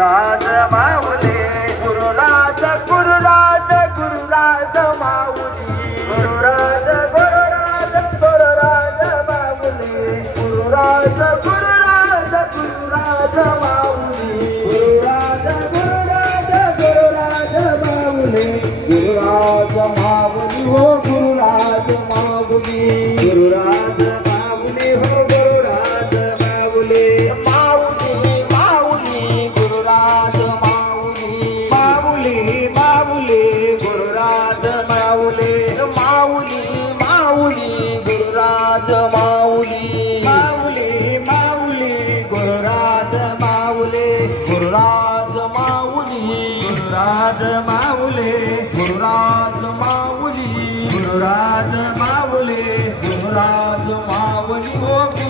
गुरुराज माऊली गुरुराज गुरुराज गुरुराज माऊली गुरुराज गुरुराज गुरुराज माऊली गुरुराज गुरुराज गुरुराज माऊली गुरुराज गुरुराज गुरुराज माऊली गुरुराज माऊली हो गुरुराज माऊली गुरुराज माऊली हो गुरुराज माऊली माऊली माऊली गुरुराज माऊली माऊली माऊली गुरुराज माऊली माऊली माऊली गुरुराज माऊली माऊली माऊली गुरुराज माऊली गुरुराज माऊली गुरुराज माऊली गुरुराज माऊली गुरुराज माऊली गुरुराज माऊली